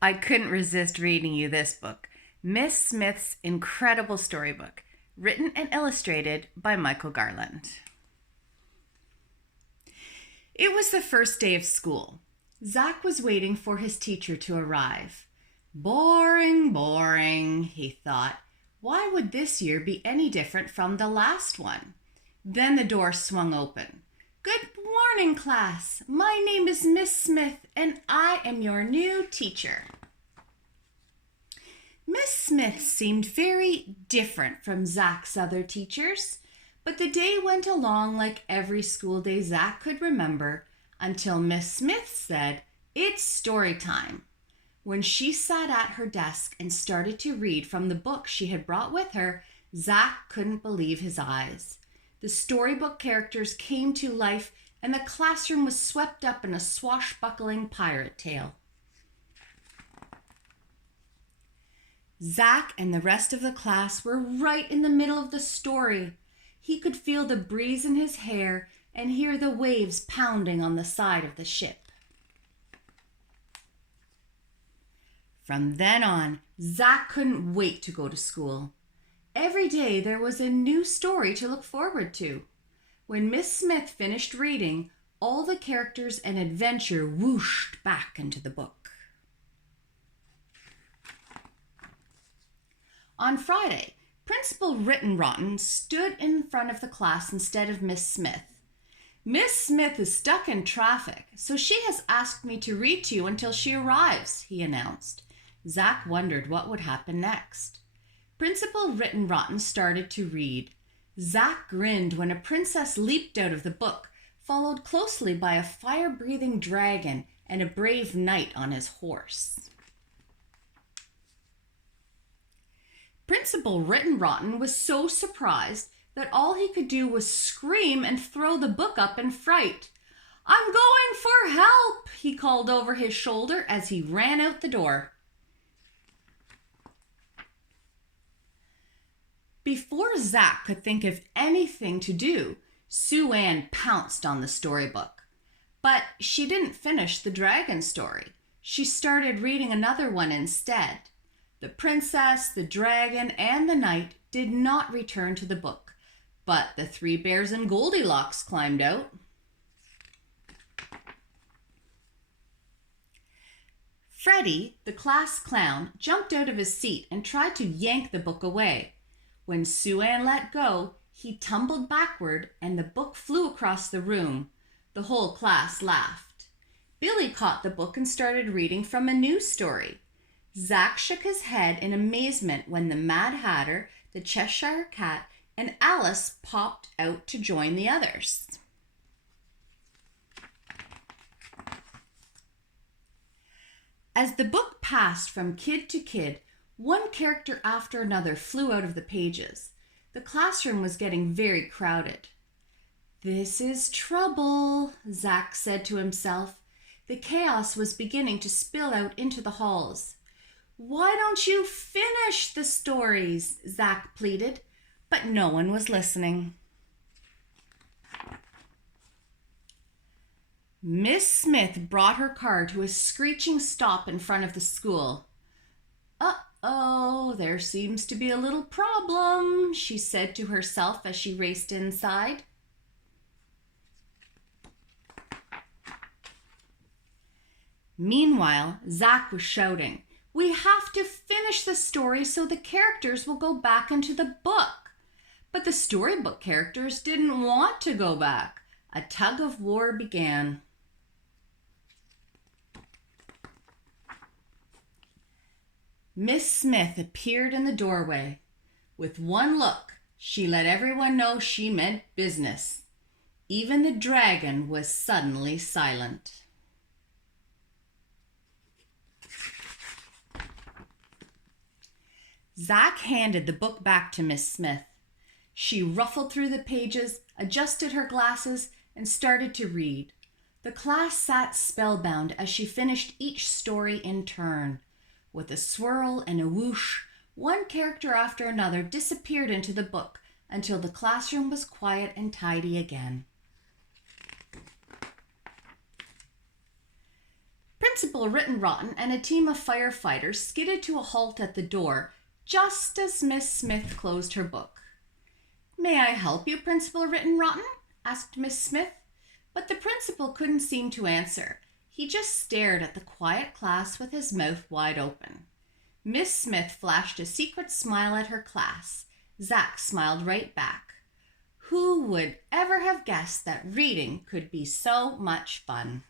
I couldn't resist reading you this book, Miss Smith's incredible storybook, written and illustrated by Michael Garland. It was the first day of school. Zach was waiting for his teacher to arrive. Boring, boring, he thought. Why would this year be any different from the last one? Then the door swung open. Good morning, class. My name is Miss Smith, and I am your new teacher. Miss Smith seemed very different from Zach's other teachers, but the day went along like every school day Zach could remember until Miss Smith said, "It's story time." When she sat at her desk and started to read from the book she had brought with her, Zach couldn't believe his eyes. The storybook characters came to life and the classroom was swept up in a swashbuckling pirate tale. Zach and the rest of the class were right in the middle of the story. He could feel the breeze in his hair and hear the waves pounding on the side of the ship. From then on, Zach couldn't wait to go to school. Every day there was a new story to look forward to. When Miss Smith finished reading, all the characters and adventure whooshed back into the book. On Friday, Principal Rittenrotten stood in front of the class instead of Miss Smith. Miss Smith is stuck in traffic, so she has asked me to read to you until she arrives, he announced. Zach wondered what would happen next. Principal Rittenrotten started to read. Zach grinned when a princess leaped out of the book, followed closely by a fire-breathing dragon and a brave knight on his horse. Principal Rittenrotten was so surprised that all he could do was scream and throw the book up in fright. "I'm going for help," he called over his shoulder as he ran out the door. Before Zach could think of anything to do, Sue Ann pounced on the storybook. But she didn't finish the dragon story. She started reading another one instead. The princess, the dragon, and the knight did not return to the book, but the three bears and Goldilocks climbed out. Freddie, the class clown, jumped out of his seat and tried to yank the book away. When Sue Ann let go, he tumbled backward and the book flew across the room. The whole class laughed. Billy caught the book and started reading from a new story. Zach shook his head in amazement when the Mad Hatter, the Cheshire Cat, and Alice popped out to join the others. As the book passed from kid to kid, one character after another flew out of the pages. The classroom was getting very crowded. "This is trouble," Zach said to himself. The chaos was beginning to spill out into the halls. "Why don't you finish the stories?" Zach pleaded, but no one was listening. Miss Smith brought her car to a screeching stop in front of the school. "Uh-oh, there seems to be a little problem," she said to herself as she raced inside. Meanwhile, Zach was shouting, "We have to finish the story so the characters will go back into the book." But the storybook characters didn't want to go back. A tug of war began. Miss Smith appeared in the doorway. With one look, she let everyone know she meant business. Even the dragon was suddenly silent. Zach handed the book back to Miss Smith. She ruffled through the pages, adjusted her glasses, and started to read. The class sat spellbound as she finished each story in turn. With a swirl and a whoosh, one character after another disappeared into the book until the classroom was quiet and tidy again. Principal Written Rotten and a team of firefighters skidded to a halt at the door just as Miss Smith closed her book. "May I help you, Principal Written Rotten?" asked Miss Smith. But the principal couldn't seem to answer. He just stared at the quiet class with his mouth wide open. Miss Smith flashed a secret smile at her class. Zach smiled right back. Who would ever have guessed that reading could be so much fun?